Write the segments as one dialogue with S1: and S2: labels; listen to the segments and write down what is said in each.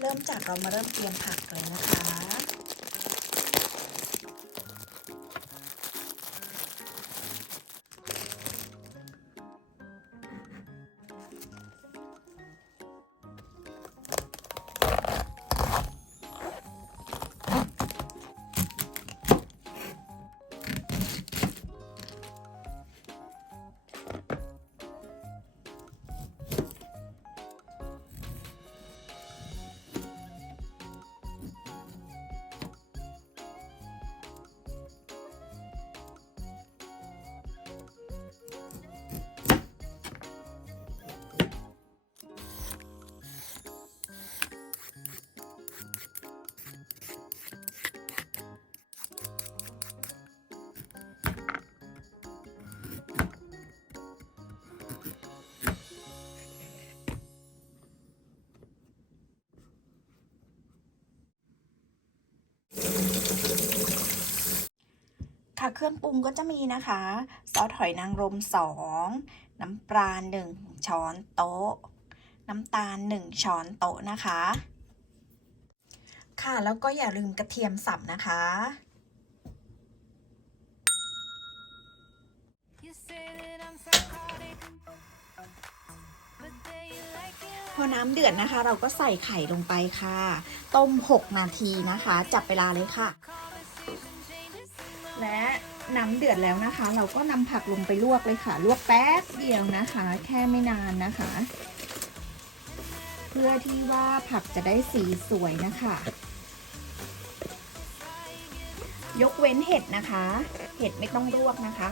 S1: เริ่มจากเรามาเริ่มเตรียมผักเลยนะคะ เครื่องปรุงก็จะมีนะคะ ซอสหอยนางรม 2 น้ำปลา 1 ช้อนโต๊ะ น้ำตาล 1 ช้อนโต๊ะนะคะ ค่ะแล้วก็อย่าลืมกระเทียมสับนะคะ พอน้ำเดือดนะคะ เราก็ใส่ไข่ลงไปค่ะ ต้ม 6 นาทีนะคะ จับเวลาเลยค่ะ และน้ำเดือดแล้วนะคะ เราก็นำผักลงไปลวกเลยค่ะ ลวกแป๊บเดียวนะคะ แค่ไม่นานนะคะ เพื่อที่ว่าผักจะได้สีสวยนะคะ ยกเว้นเห็ดนะคะ เห็ดไม่ต้องลวกนะคะ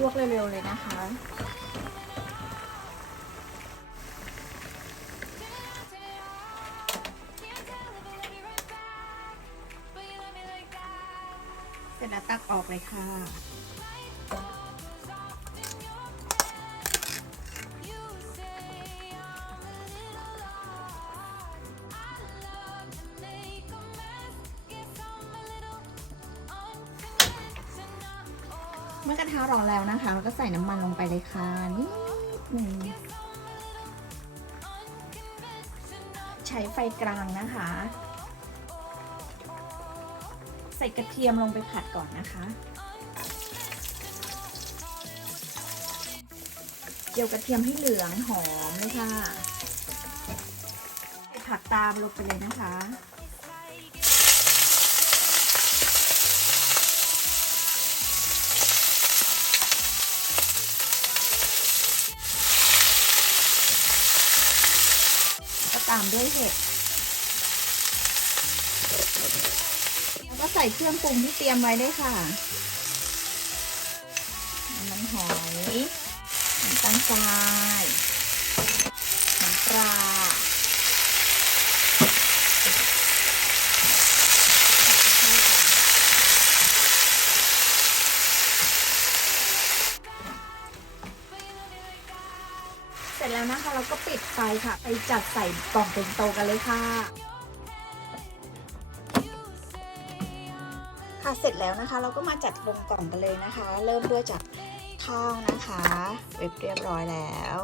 S1: ลวกเร็วๆเลยนะคะ ร็จแล้วตักออกเลยค่ะ เมื่อกระทะร้อนแล้วนะคะเราก็ใส่น้ำมันลงไปเลยค่ะนิดหนึ่งใช้ไฟกลางนะคะ ส่กระเทียมลงไปผัดก่อนนะคะ เจียวกระเทียมให้เหลืองหอมเลยค่ะใส่ผักตามลงไปเลยนะคะก็ตามด้วยเห็ด แล้วก็ใส่เครื่องปรุงที่เตรียมไว้ได้ค่ะน้ำมันหอยน้ำตาลทรายน้ำปลาเข้ากันเสร็จแล้วนะคะเราก็ปิดไฟค่ะ ไปจัดใส่กล่องเป็นโตกันเลยค่ะ เสร็จแล้วนะคะ เราก็มาจัดลงกล่องกันเลยนะคะ เริ่มด้วยจากข้าวนะคะเว็บเรียบร้อยแล้ว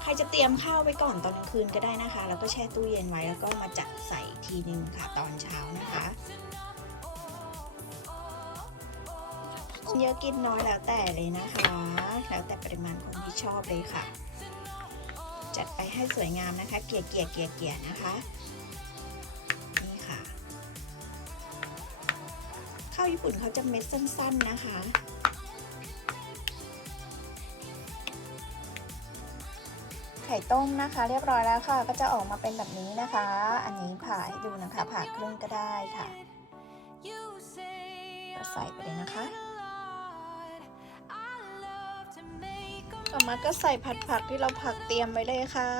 S1: ใครจะเตรียมข้าวไว้ก่อนตอนกลางคืนก็ได้นะคะ แล้วก็แช่ตู้เย็นไว้แล้วก็มาจัดใส่ทีนึงค่ะตอนเช้านะคะเยอะกินน้อยแล้วแต่เลยนะคะ แล้วแต่ปริมาณคนที่ชอบเลยค่ะ จัดไปให้สวยงามนะคะ เกี่ยเกลี่ยเกลี่ยเกลี่ยนะคะาวญี่ปุ่นเขาจะเม็ดสั้น ๆนะคะ ไข่ต้มนะคะ เรียบร้อยแล้วค่ะ ก็จะออกมาเป็นแบบนี้นะคะ อันนี้ผ่าให้ดูนะคะ ผ่าครึ่งก็ได้ค่ะก็ใส่ไปเลยนะคะ ต่อมาก็ใส่ผัดผักที่เราผักเตรียมไว้เลยค่ะ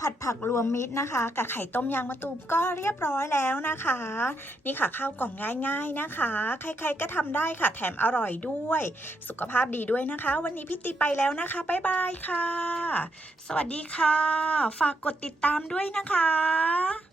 S1: ผัดผักรวมมิตรนะคะ กับไข่ต้มยางมะตูมก็เรียบร้อยแล้วนะคะ นี่ค่ะข้าวกล่องง่ายๆนะคะ ใครๆก็ทำได้ค่ะ แถมอร่อยด้วย สุขภาพดีด้วยนะคะ วันนี้พี่ติไปแล้วนะคะบ๊ายบายค่ะ สวัสดีค่ะ ฝากกดติดตามด้วยนะคะ